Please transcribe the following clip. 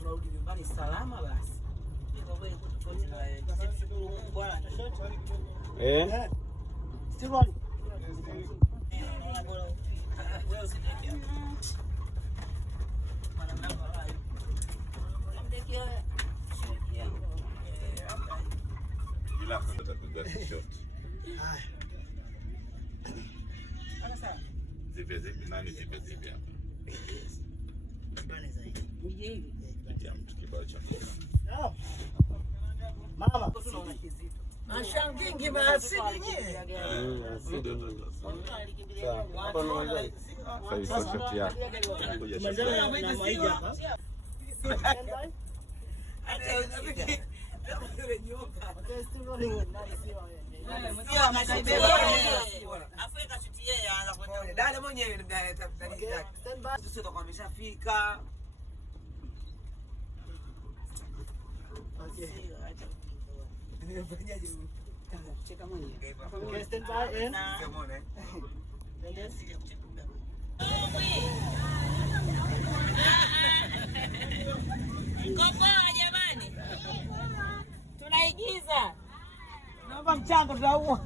tunarudi nyumbani salama basi. Nani zipe hapa. Mtu kibao cha mama mashangingi maasidi nye. Hapa ndo mwanzo. Sasa shoti yako. Na maiji hapa. Dada mwenyewe tutakuwa ameshafika. Cheka mwenyewe. Stand by. Kopoa jamani. Tunaigiza. Naomba mchango tunaua.